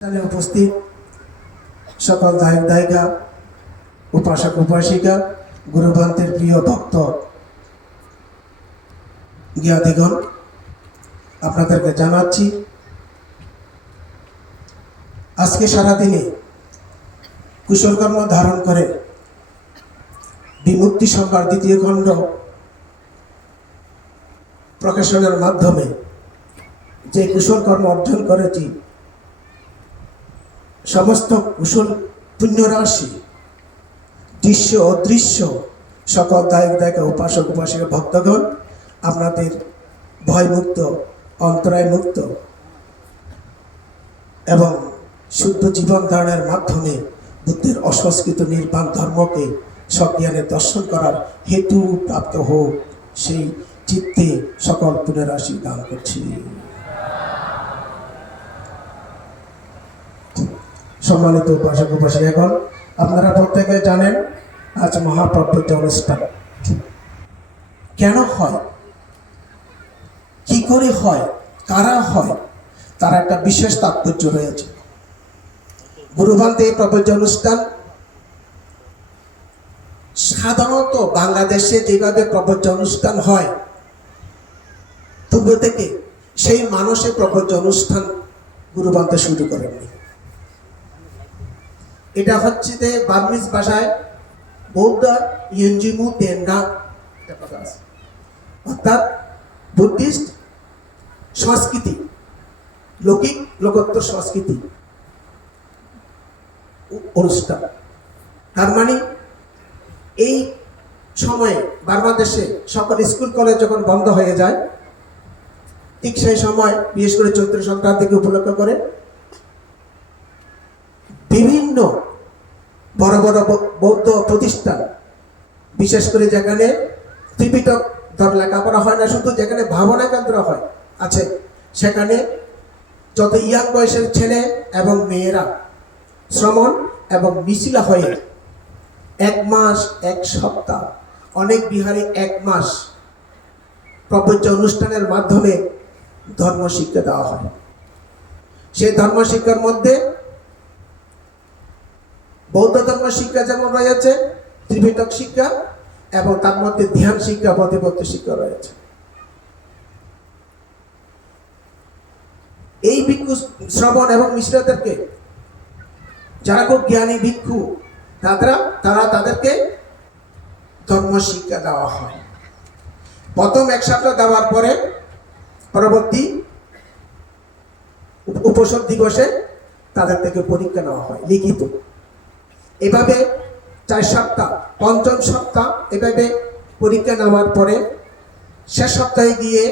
এখানে উপস্থিত সকল দায়ক দায়িকা, উপাসক উপাসিকা, গুরুভ্রান্তের প্রিয় ভক্ত জ্ঞাতিগণ, আপনাদেরকে জানাচ্ছি আজকে সারাদিনে কুশলকর্ম ধারণ করে বিমুক্তি সংবাদ 2য় খণ্ড প্রকাশনের মাধ্যমে যে কুশলকর্ম অর্জন করেছি, সমস্ত কুশল পুণ্যরাশি দৃশ্য অদৃশ্য সকল দায়ক দায়িকা, উপাসক উপাসিকা ভক্তগণ আপনাদের ভয়মুক্ত, অন্তরায় মুক্ত এবং শুদ্ধ জীবন ধারণের মাধ্যমে বুদ্ধের অসংস্কৃত নির্বাণ ধর্মকে সজ্ঞানে দর্শন করার হেতু প্রাপ্ত হোক, সেই চিত্তে সকল পুণ্যরাশি দান করছি। সম্মানিত উপাসক উপাসিকাগণ, আপনারা প্রত্যেকে জানেন আজ মহাপ্রভুর অনুষ্ঠান কেন হয়, কি করে হয়, কারা হয়, তার একটা বিশেষ তাৎপর্য রয়েছে। গুরুভ্রান্তে এই প্রবজ্য অনুষ্ঠান সাধারণত বাংলাদেশে যেভাবে প্রবজ্য অনুষ্ঠান হয় পূর্ব থেকে, সেই মানুষের প্রবজ্য অনুষ্ঠান গুরুভ্রান্তে শুরু করেননি। এটা হচ্ছে যে বার্মিজ ভাষায় বৌদ্ধ ইয়ঞ্জিমু তেন্ডা, অর্থাৎ বুদ্ধিস্ট সংস্কৃতি, লৌকিক লোকোত্তর সংস্কৃতি অনুষ্ঠান। তার মানে এই সময়ে বাংলাদেশে সকল স্কুল কলেজ যখন বন্ধ হয়ে যায়, ঠিক সেই সময় বিশেষ করে চৈত্র সংক্রান্তিকে উপলক্ষ করে বিভিন্ন বড় বড় বৌদ্ধ প্রতিষ্ঠান, বিশেষ করে যেখানে ত্রিপিটক ধর লেখাপড়া হয় না, শুধু যেখানে ভাবনা কেন্দ্র হয় আছে, সেখানে যত ইয়াং বয়সের ছেলে এবং মেয়েরা শ্রমণ এবং মিছিলা হয়ে 1 মাস 1 সপ্তাহ, অনেক বিহারে 1 মাস প্রবজ্য অনুষ্ঠানের মাধ্যমে ধর্ম শিক্ষা দেওয়া হয়। সেই ধর্ম শিক্ষার মধ্যে বৌদ্ধ ধর্ম শিক্ষা যেমন রয়েছে, ত্রিপিটক শিক্ষা, এবং তার মধ্যে ধ্যান শিক্ষা, প্রতিপত্তি শিক্ষা রয়েছে। এই ভিক্ষু শ্রবণ এবং মিশ্রদেরকে, যারা খুব জ্ঞানী ভিক্ষু, তারা তাদেরকে ধর্ম শিক্ষা দেওয়া হয়। প্রথম 1 সপ্তাহ দেওয়ার পরে পরবর্তী উপসদ দিবসে তাদের থেকে পরীক্ষা নেওয়া হয় লিখিত। এভাবে 4 সপ্তাহ, 5ম সপ্তাহ এভাবে পরীক্ষা নেওয়ার পরে শেষ সপ্তাহে গিয়ে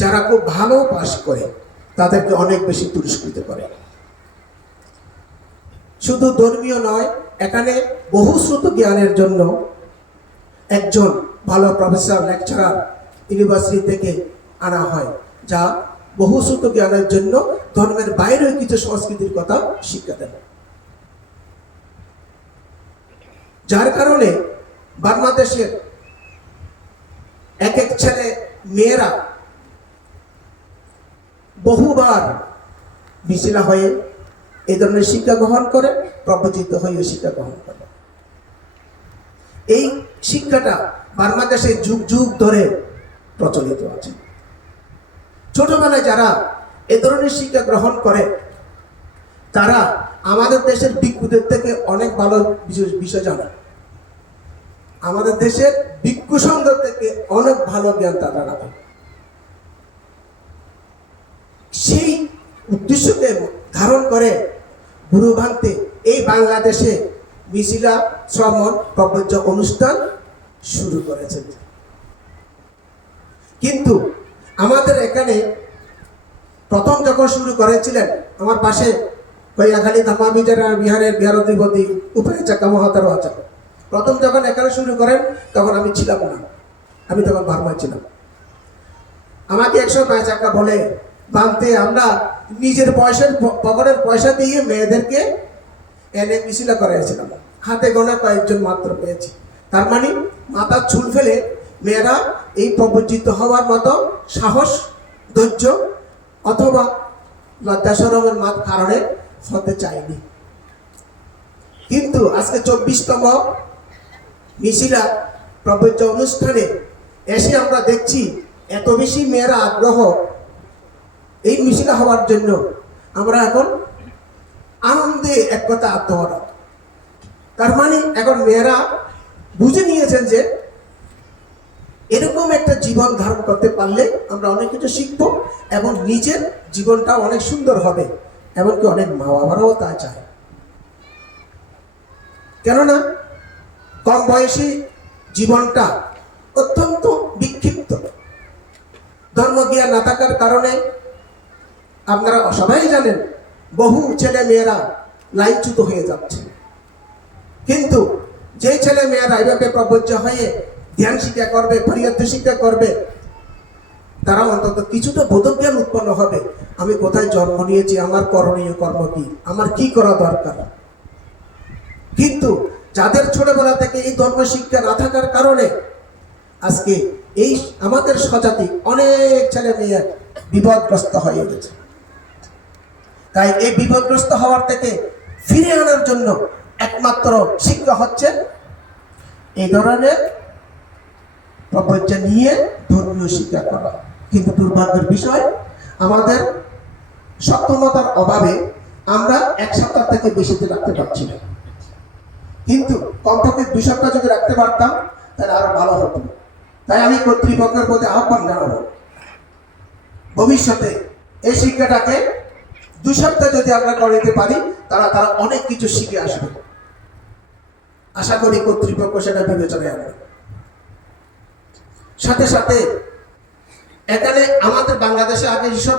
যারা খুব ভালো পাস করে তাদেরকে অনেক বেশি পুরস্কৃত করে। শুধু ধর্মীয় নয়, এখানে বহুশ্রুত জ্ঞানের জন্য একজন ভালো প্রফেসর, লেকচারার ইউনিভার্সিটি থেকে আনা হয়, যা বহুশ্রুত জ্ঞানের জন্য ধর্মের বাইরেও কিছু সংস্কৃতির কথা শিক্ষা দেন। যার কারণে বাংলাদেশের এক ছেলে মেয়েরা বহুবার মিছিলা হয়ে এই ধরনের শিক্ষা গ্রহণ করে, প্রবচিত হয়ে শিক্ষা গ্রহণ করে। এই শিক্ষাটা বাংলাদেশে যুগ যুগ ধরে প্রচলিত আছে। ছোটবেলায় যারা এ ধরনের শিক্ষা গ্রহণ করে, তারা আমাদের দেশের ভিক্ষুদের থেকে অনেক ভালো বিষয় জানে। আমাদের দেশের ভিক্ষু সংঘ থেকে অনেক ভালো জ্ঞান তারা রাখে। সেই উদ্দেশ্যকে ধারণ করে গুরুভ্রান্তে এই বাংলাদেশে মিছিলা, শ্রমণ, প্রবজ্য অনুষ্ঠান শুরু করেছেন। কিন্তু আমাদের এখানে প্রথম যখন শুরু করেছিলেন, আমার পাশে কৈয়াখালী বিহারের বিহারাধিপতি উপায় চাকা মহাতারও আছেন। প্রথম যখন এখানে শুরু করেন তখন আমি ছিলাম না, আমি তখন বার্মায় ছিলাম। আমাকে 105 টাকা বলে বানতে আমরা নিজের পকেটের পয়সা দিয়ে মেয়েদেরকে এনে মিছিলা করাইছিলাম। হাতে গোনা কয়েকজন মাত্র পেয়েছি। তার মানে মাথার চুল ফেলে মেয়েরা এই প্রবজ্জিত হওয়ার মতো সাহস, ধৈর্য অথবা লজ্জা শরমের কারণে হতে চাইনি। কিন্তু আজকে 24তম মিছিলা প্রবজ্য অনুষ্ঠানে এসে আমরা দেখছি এত বেশি মেয়েরা আগ্রহ এই মিছিলা হওয়ার জন্য। আমরা এখন আনন্দে এক কথা আত্মহরা। তার মানে এখন মেয়েরা বুঝে নিয়েছেন যে এরকম একটা জীবন ধারণ করতে পারলে আমরা অনেক কিছু শিখবো এবং নিজের জীবনটা অনেক সুন্দর হবে। এমনকি অনেক মা বাবারাও তা চায়। কেননা কম বয়সী জীবনটা অত্যন্ত বিক্ষিপ্ত। ধর্মজ্ঞান না থাকার কারণে আপনারা সবাই জানেন বহু ছেলে মেয়েরা লাইনচ্যুত হয়ে যাচ্ছে। কিন্তু যে ছেলে মেয়েরা এইভাবে প্রবজ্য হয়ে ধ্যান শিক্ষা করবে, ফরিয়াদ শিক্ষা করবে, তারা অন্তত কিছুটা বোধজ্ঞান উৎপন্ন হবে। আমি কোথায় জন্ম নিয়েছি, আমার করণীয় কর্ম কি, আমার কি করা দরকার। কিন্তু যাদের ছোটবেলা থেকে এই ধর্ম শিক্ষা না থাকার কারণে আজকে এই আমাদের স্বজাতি অনেক ছেলে মেয়ে বিপদগ্রস্ত হয়ে গেছে। তাই এই বিপদগ্রস্ত হওয়ার থেকে ফিরে আনার জন্য একমাত্র শিক্ষা হচ্ছে এই ধরনের প্রপঞ্চ নিয়ে ধর্মীয় শিক্ষা করা। কিন্তু দুর্ভাগ্যের বিষয়, আমাদের সক্ষমতার অভাবে আমরা এক সপ্তাহ থেকে বেশি দিন রাখতে পারছি না। কিন্তু কমপক্ষে 2 সপ্তাহ যদি রাখতে পারতাম তাহলে আরো ভালো হতো। তাই আমি কর্তৃপক্ষের প্রতি আহ্বান জানাবো, ভবিষ্যতে এই শিক্ষাটাকে 2 সপ্তাহ যদি আমরা করে দিতে পারি তারা অনেক কিছু শিখে আসবে। আশা করি কর্তৃপক্ষ সেটা বিবেচনায় আনবে। সাথে সাথে এখানে আমাদের বাংলাদেশে আগে যেসব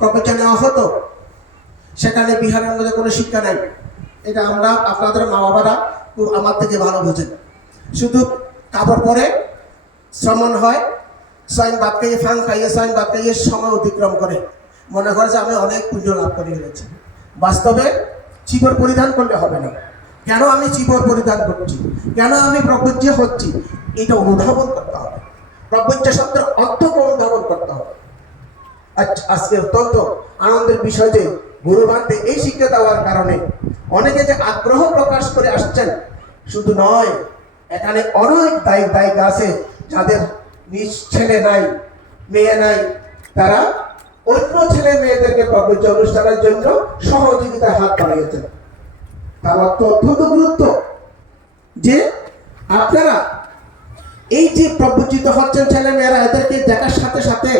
প্রবচন নেওয়া হতো সেখানে বিহারের মধ্যে কোনো শিক্ষা নাই। এটা আমরা আপনাদের মা বাবারা আমার থেকে ভালো বোঝেন। শুধু কাপড় পরে শ্রমণ হয়, স্বয়ং বাদ খাইয়ে ফান খাইয়ে স্বয়ং বাদ খাইয়ে সময় অতিক্রম করে মনে করে যে আমি অনেক পুণ্য লাভ করে ফেলেছি। বাস্তবে চিবর পরিধান করলে হবে না। কেন আমি চিবর পরিধান করছি, কেন আমি প্রবজ্য হচ্ছি, এটা অনুধাবন করতে হবে। প্রবজ্য শব্দের অর্থকে অনুধাবন করতে হবে। আজকে অত্যন্ত আনন্দের বিষয় যে গুরুবান্তে এই শিক্ষা দেওয়ার কারণে অনেকে যে আগ্রহ প্রকাশ করে আসছেন, শুধু নয় এখানে অনেক দায়িকা আছে যাদের নিজ ছেলে নাই মেয়ে নাই, তারা অন্য ছেলে মেয়েদেরকে প্রবজ্য অনুষ্ঠানের জন্য সহযোগিতায় হাত বাড়িয়েছেন। তার অর্থ অত্যন্ত গুরুত্ব যে আপনারা এই যে প্রবজ্জিত হচ্ছেন ছেলে মেয়েরা, এদেরকে দেখার সাথে সাথে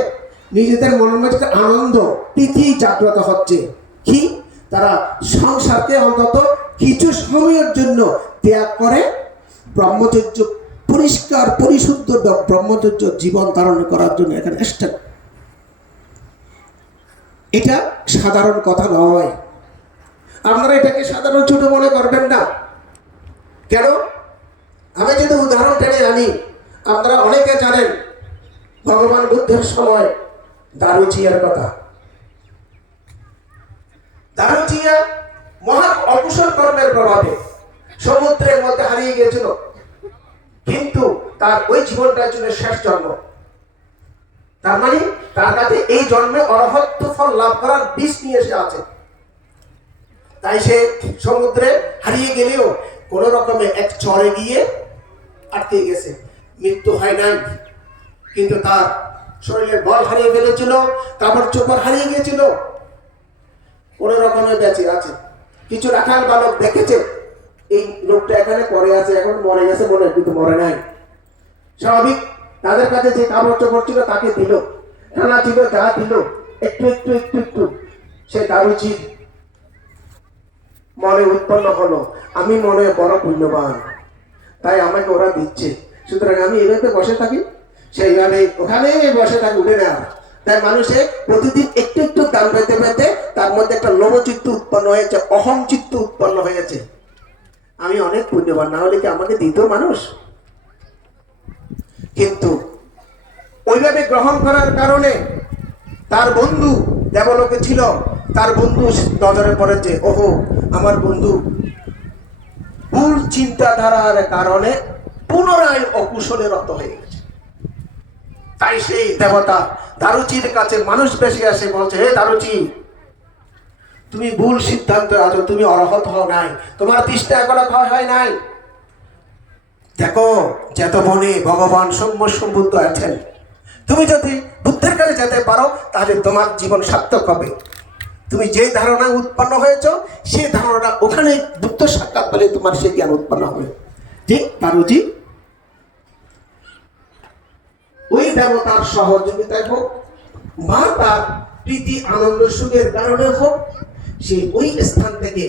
নিজেদের মনের মধ্যে আনন্দ প্রীতি জাগ্রত হচ্ছে। কি তারা সংসারকে অন্তত কিছু সময়ের জন্য ত্যাগ করে ব্রহ্মচর্য পরিষ্কার পরিশুদ্ধ ব্রহ্মচর্য জীবন ধারণ করার জন্য এখানে এসছেন। এটা সাধারণ কথা নয়। আপনারা এটাকে সাধারণ ছোট মনে করবেন না। কেন? আমি যদি উদাহরণ টেনে আনি, আপনারা অনেকে জানেন ভগবান বুদ্ধের সময় দারুচিয়ার কথা। দারুচিয়া মহা অকুশল কর্মের প্রভাবে সমুদ্রের মধ্যে হারিয়ে গিয়েছিল, কিন্তু তার ওই জীবনটার জন্য শেষ জন্ম। তার মানে তার কাছে এই জন্মে অরহত্ব ফল লাভ করার বীজ নিয়ে এসে আছে। তাই সে সমুদ্রে হারিয়ে গেলেও কোন রকমে এক চরে গিয়ে আটকে গেছে, মৃত্যু হয় নাই। কিন্তু তার শরীরের বল হারিয়ে ফেলেছিল, কাপড় চোপড় হারিয়ে গিয়েছিল, কোন রকমে বেঁচে আছে। কিছু রাখাল বালক দেখেছে এই লোকটা এখানে পড়ে আছে, এখন মরে গেছে মনে হয়, কিন্তু মরে নাই। স্বাভাবিক তাদের কাছে যে কাপড় চোপড় ছিল তাকে দিল, খানা ছিল যা দিল, একটু একটু একটু একটু সে দারুচির মনে উৎপন্ন হলো, আমি মনে বড় পুণ্যবান, তাই আমাকে ওরা দিচ্ছে, সুতরাং আমি এইভাবে বসে থাকি, সেইভাবে ওখানে বসে থাকি, উঠে নেওয়া। তাই মানুষে প্রতিদিন একটু একটু দান পেতে পেতে তার মধ্যে একটা লোভচিত্ত উৎপন্ন হয়েছে, অহং চিত্ত উৎপন্ন হয়েছে, আমি অনেক পুণ্যবান, না হলে কি আমাকে দিত মানুষ? কিন্তু ওইভাবে গ্রহণ করার কারণে তার বন্ধু দেবলোকে ছিল, তার বন্ধু নজরে পড়েছে, ওহো আমার বন্ধু ভুল চিন্তাধারার কারণে পুনরায় অকুশলে রত হয়ে গেছে। তাই সেই দেবতা দারুচির কাছে মানুষ বেশি আসে, বলছে, হে দারুচি, তুমি ভুল সিদ্ধান্ত আছো, তুমি অরহত হও নাই, তোমার তৃষ্ণা এখনো ক্ষয় হয় নাই। দেখো যত বনে ভগবান সম্বুদ্ধ আছেন, তুমি যদি বুদ্ধের কাছে যেতে পারো তাহলে তোমার জীবন সার্থক হবে। তুমি যে ধারণা উৎপন্ন হয়েছ সেই ধারণা ওখানে বুদ্ধ সাক্ষাৎ পেলে তোমার সেই জ্ঞান উৎপন্ন হবে। ঠিক পারুজি, ওই দেবতার সহযোগিতায় হোক, মা তার প্রীতি আনন্দ সুখের কারণে হোক, সে ওই স্থান থেকে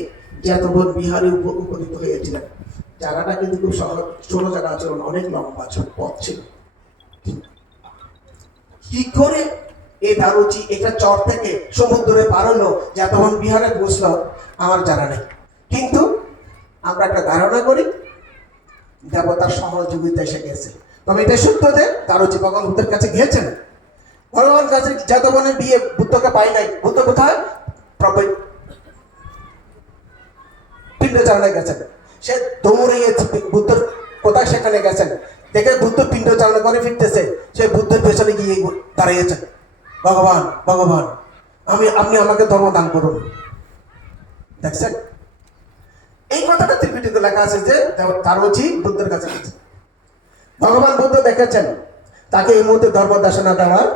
যাতবন বিহারে উপনীত হয়েছিলেন। জায়গাটা কিন্তু খুব সহজ, ছোট জায়গা ছিল, অনেক লম্বা পথ ছিল। কি করে এই দারুচি এটা চর থেকে সমুদ্রে পার হলো, যাতবন বিহারে পৌঁছলো, আমার জানা নেই। কিন্তু আমরা একটা ধারণা করি দেবতার সহযোগিতা এসে গেছে। তবে এটা সত্য যে দারুচি ভগবান বুদ্ধের কাছে গিয়েছেন। ভগবান কাছে যাতবনে বিয়ে বুদ্ধকে পাই নাই। বুদ্ধ কোথায়? পিণ্ডচারণে গেছেন। সে দৌড়ে বুদ্ধর কোথায় সেখানে গেছেন, দেখে বুদ্ধ পিণ্ডচারণ করে ফিরতেছে, সে বুদ্ধের পেছনে গিয়ে দাঁড়িয়েছেন, ভগবান ভগবান আপনি আমাকে ধর্ম দান করুন। দেখছেন এই কথাটা ত্রিপিটকে লেখা আছে যে দারুচি বুদ্ধের কাছে গেছে। ভগবান বুদ্ধ দেখেছেন তাকে এই মুহূর্তে ধর্ম দেশনা দেওয়ার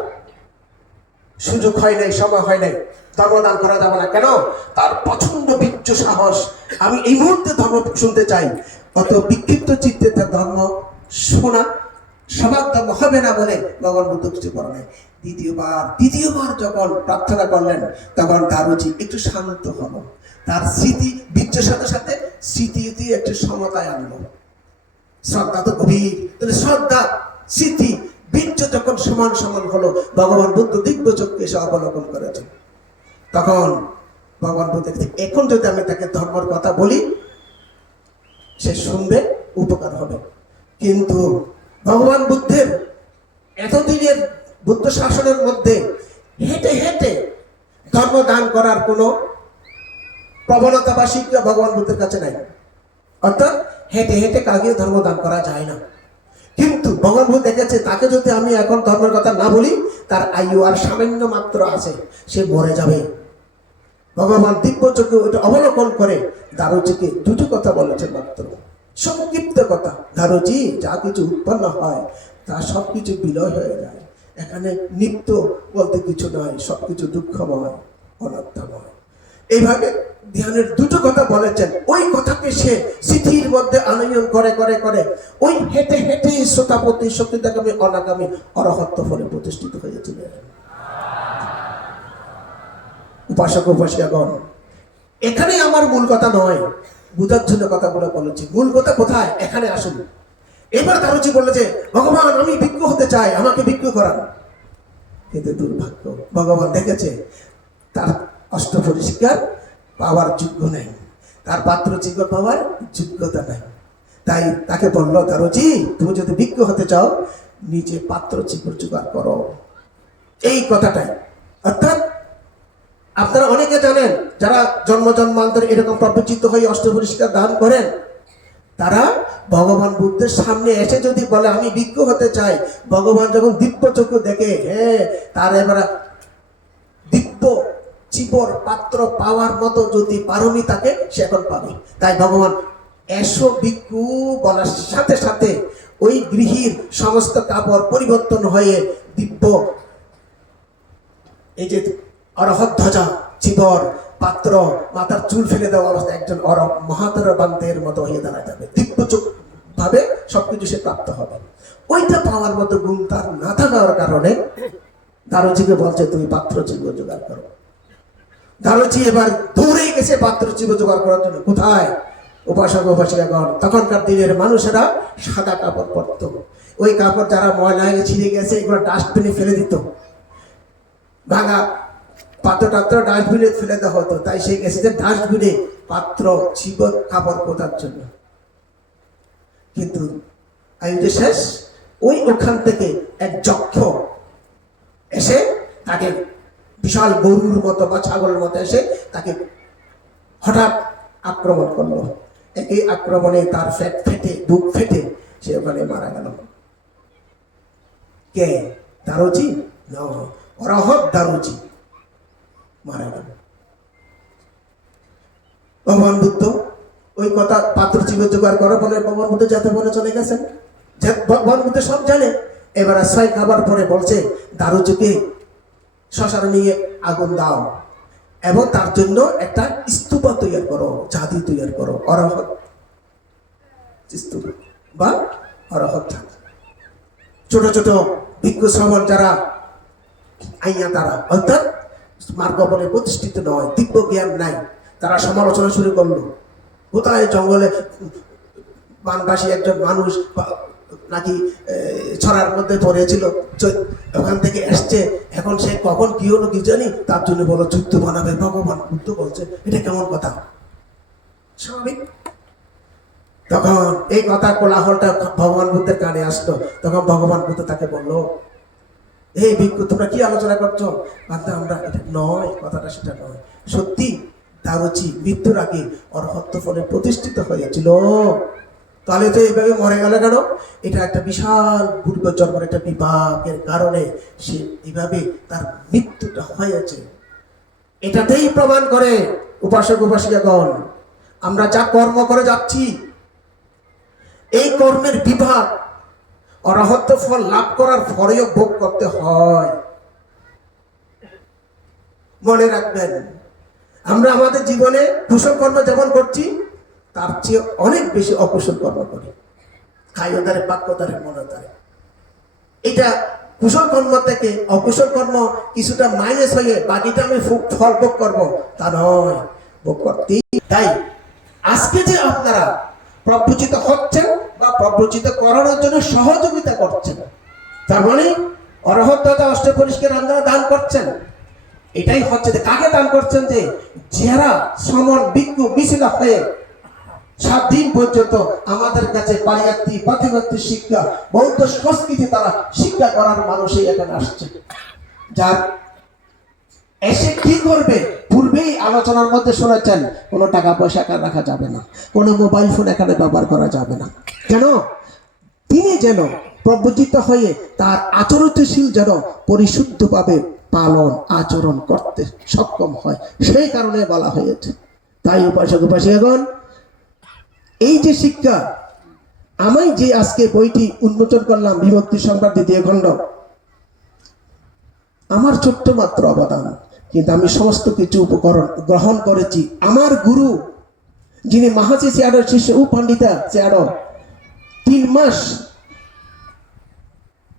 সুযোগ হয় নাই, সময় হয় নাই, ধর্মদান করা যাবে না। কেন? তার প্রচন্ড বিচ্ছু সাহস, আমি এই মুহূর্তে ধর্ম শুনতে চাই। অত বিক্ষিপ্ত চিত্তে তার ধর্ম শোনা সবার ধর্ম হবে না বলে ভগবান বুদ্ধ কিছু করে নাই। দ্বিতীয়বার যখন প্রার্থনা করলেন তখন দারুচি একটু শান্ত হলো। তার স্মৃতি বিচ্ছুর সাথে সাথে স্মৃতি একটু সমতায় আনলো। শ্রদ্ধা তো গভীর, তাহলে শ্রদ্ধা স্মৃতি বীর্য যখন সমান সমান হলো, ভগবান বুদ্ধ দিব্য চক্ষে এসে অবলোকন করেছেন। তখন ভগবান বুদ্ধ এখন যদি আমি তাকে ধর্মের কথা বলি সে শুনবে, উপকার হবে। কিন্তু ভগবান বুদ্ধের এতদিনের বুদ্ধ শাসনের মধ্যে হেঁটে হেঁটে ধর্ম দান করার কোনো প্রবণতা বা শিক্ষা ভগবান বুদ্ধের কাছে নাই। অর্থাৎ হেঁটে হেঁটে কাউকে ধর্ম দান করা যায় না। কিন্তু ভগবান বুদ্ধ দেখেছে তাকে যদি আমি এখন ধর্মের কথা না বলি, তার আয়ু আর সামান্য মাত্র আছে, সে মরে যাবে। ভগবান দিব্য চক্ষে ওটা অবলোকন করে দারুচিকে দুটো কথা বলেছেন মাত্র, সংক্ষিপ্ত কথা। দারুচি, যা কিছু উৎপন্ন হয় তা সবকিছু বিলয় হয়ে যায়। এখানে নিত্য বলতে কিছু নয়, সবকিছু দুঃখময়, অনাত্মাময়। এইভাবে ধ্যানের দুটো কথা বলেছেন। ওই কথাকে সে স্মৃতির মধ্যে আনয়ন করে করে করে ওই হেঁটে হেঁটে শ্রোতাপতি শক্তিদাগামী অনাগামী অরহত্ব ফলে প্রতিষ্ঠিত হয়েছিলেন। উপাসক উপাসিকাগণ, এখানে আমার মূল কথা নয়, বুঝার জন্য কথাগুলো বলেছি। মূল কথা কোথায়? এখানে আসুন। এবার দারুচি বললো যে ভগবান আমি ভিক্ষু হতে চাই, আমাকে ভিক্ষু করান। কিন্তু দুর্ভাগ্য, ভগবান দেখেছে তার অষ্টপরিষ্কার পাওয়ার যোগ্য নাই, তার পাত্র চিকর পাওয়ার যোগ্যতা নাই। তাই তাকে বললো, দারুচি তুমি যদি ভিক্ষু হতে চাও নিজে পাত্র চিকর জোগাড় করো। এই কথাটাই। অর্থাৎ আপনারা অনেকে জানেন যারা জন্ম জন্মান্তরে এরকম প্রবচিত হয়ে অষ্টপরিষ্কার দান করেন, তারা ভগবান বুদ্ধের সামনে এসে যদি বলে আমি ভিক্ষু হতে চাই, ভগবান যখন দিব্য চক্ষু দেখে, হ্যাঁ তার এবার দিব্য চিবর পাত্র পাওয়ার মতো যদি পারমি তাকে, সে এখন পাবে। তাই ভগবান এসো ভিক্ষু বলার সাথে সাথে ওই গৃহীর সমস্ত কাপড় পরিবর্তন হয়ে দিব্য এই যে অরহত ধ্বজা, চিবর, পাত্র, মাথার চুল ফেলে দেওয়া অবস্থা একজন মহাতর বান্তের মতো হয়ে দাঁড়া যাবে। দিব্য ভাবে সবকিছু সে প্রাপ্ত হবে। ওইটা পাওয়ার মতো গুণ তার না থাকার কারণে দারুচিকে বলছে তুমি পাত্র চিব জোগাড় করো। দারুচি এবার দৌড়ে গেছে পাত্র চিব জোগাড় করার জন্য। কোথায়? উপাসক উপাসিকাগণ, তখনকার দিনের মানুষেরা সাদা কাপড় পরত। ওই কাপড় যারা ময়লা হয়ে ছিঁড়ে গেছে এগুলো ডাস্টবিনে ফেলে দিত, ভাঙা পাত্র টাত্র ডাস্টবিনে ফেলে দেওয়া হতো। তাই সে গেছে যে ডাস্টবিনে পাত্র ছিপ কাপড় পোতার জন্য। কিন্তু আয়ুধে শেষ, ওই ওখান থেকে এক যক্ষ এসে তাকে বিশাল গরুর মতো বা ছাগলের মতো এসে তাকে হঠাৎ আক্রমণ করলো। একই আক্রমণে তার ফেটে বুক ফেটে সে ওখানে মারা গেল। কে? দারুচি নয়, অরহত দারুচি মারা গেল। ভগবান বুদ্ধ ওই কথা পাত্র চিবে জোগাড় করে বলে ভগবান বুদ্ধ যাতে বলে চলে গেছেন। ভগবান বুদ্ধ সব জানে। এবার আশ্রয় খাবার পরে বলছে দারুচুকে শ্মশান নিয়ে আগুন দাও এবং তার জন্য একটা স্তূপা তৈরি করো, জাতি তৈরি করো, অরহত স্তূপ বা অরহত। ছোট ছোট ভিক্ষু শ্রমণ যারা আইয়া তারা অর্থাৎ মার্গ বলে প্রতিষ্ঠিত নয়, দিব্য জ্ঞান নাই, তারা সমালোচনা শুরু করলো। কোথায় জঙ্গলে বানবাসী একজন মানুষ নাকি ছড়ার মধ্যে পড়েছিল, ওখান থেকে এসছে, এখন সে কখন কি হলো কি জানি, তার জন্য বলো যুদ্ধ বানাবে। ভগবান বুদ্ধ বলছে এটা কেমন কথা? স্বাভাবিক। তখন এই কথা কোলাহলটা ভগবান বুদ্ধের কানে আসলো। তখন ভগবান বুদ্ধ তাকে বললো, এই ভিক্ষু তোমরা কি আলোচনা করছো? আমরা এটা নয়, কথাটা সেটা নয়। সত্যি দারুচি মৃত্যুর আগে অরহত্ত ফলে প্রতিষ্ঠিত হয়েছিল, তাহলে তো এইভাবে মরে গেল কেন? এটা একটা বিশাল পূর্বজন্মের একটা বিপাকের কারণে সে এইভাবে তার মৃত্যুটা হয়েছে। এটাতেই প্রমাণ করে উপাসক উপাসিকাগণ, আমরা যা কর্ম করে যাচ্ছি এই কর্মের বিভাগ অরহত্ত ফল লাভ করার পরেও ভোগ করতে হয়। মনে রাখবেন, আমরা আমাদের জীবনে কুশল কর্ম যেমন করছি তার চেয়ে অনেক বেশি অকুশল কর্ম করি। খাইদারে বাক্যদারে মনদারে, এটা কুশল কর্ম থেকে অকুশল কর্ম কিছুটা মাইনাস হয়ে বাকিটা আমি ফল ভোগ করবো তা নয়, ভোগ করতেই। তাই আজকে যে আপনারা প্রবচিত হচ্ছেন বা প্রবচিত করানোর জন্য সহযোগিতা করছেন, তার মানে অরহত্ততা অষ্টপরিষ্কার আপনারা দান করছেন। এটাই হচ্ছে যে কাকে দান করছেন? যে যারা সমন ভিক্ষু মিছিলা হয়ে 7 দিন পর্যন্ত আমাদের কাছে পারিয়াত্তি পাতিমাত্রি শিক্ষা বৌদ্ধ সংস্কৃতি তারা শিক্ষা করার মানুষই এখানে আসছে। যার এসে কি করবে পূর্বেই আলোচনার মধ্যে শুনেছেন, কোনো টাকা পয়সা এখানে রাখা যাবে না, কোনো মোবাইল ফোন এখানে ব্যবহার করা যাবে না। কেন? তিনি যেন প্রবচিত হয়ে তার আচরণশীল যেন পরিশুদ্ধভাবে পালন আচরণ করতে সক্ষম হয়, সেই কারণে বলা হয়েছে। তাই উপাসক উপাসিকাগণ, এই যে শিক্ষা আমি যে আজকে বইটি উন্মোচন করলাম বিভক্তি সংবাদ 2য় খণ্ড, আমার ছোট্ট মাত্র অবদান, কিন্তু আমি সমস্ত কিছু উপকরণ গ্রহণ করেছি আমার গুরু যিনি মাহাজি চেয়ারের শিষ্য পণ্ডিতা চেয়ার 3 মাস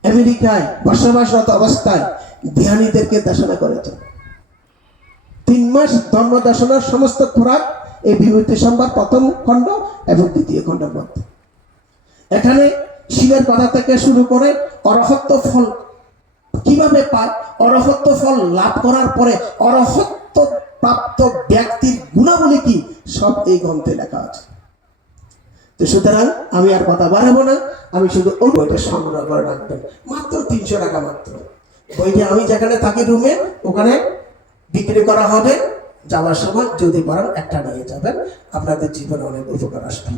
আমেরিকায় বসবাসরত অবস্থায় ধ্যানীদেরকে দেশনা করেছেন। 3 মাস ধর্ম দেশনার সমস্ত খোরাক এই বিভূতি সংবাদ 1ম খণ্ড এবং 2য় খণ্ডের মধ্যে। এখানে শিবের কথা থেকে শুরু করে অরহত্ত ফল কিভাবে পায়, অরহত্ত ফল লাভ করার পরে অরহত্ত প্রাপ্ত ব্যক্তির গুণাবলী কি, সব এই গ্রন্থে লেখা আছে। তো সুতরাং আমি আর কথা বাড়াবো না, আমি শুধু ওই বইটা সংগ্রহ করে রাখবেন। মাত্র 300 টাকা মাত্র। বইটা আমি যেখানে থাকি রুমে ওখানে বিক্রি করা হবে। যাওয়ার সময় যদি পারেন একটা নিয়ে যাবেন, আপনাদের জীবনে অনেক উপকার আসবে।